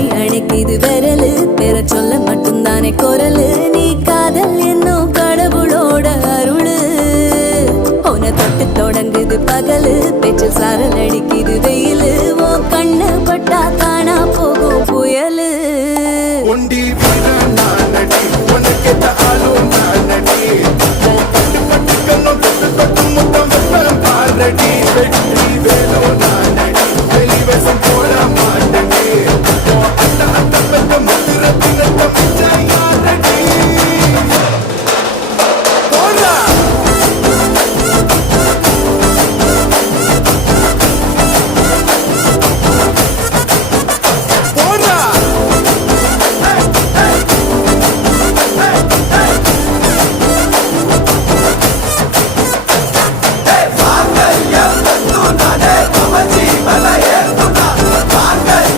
ஆணி அணைக்குது விரலு பெற சொல்ல மட்டும்தானே குரலு நீ காதல் என்னும் கடவுளோட அருளு உன தொட்டு தொடங்குது பகலு பேச்சில் சாரல் அடிக்குது வெயிலு ஓ கண்ணு பட்டா காணா போகும் புயலு ஒண்டி நானடி உனக்கு ஆளும் நானடி பட்டு பட்டு கண்ணும் தொட்டு தொட்டு முத்தம் பாரடி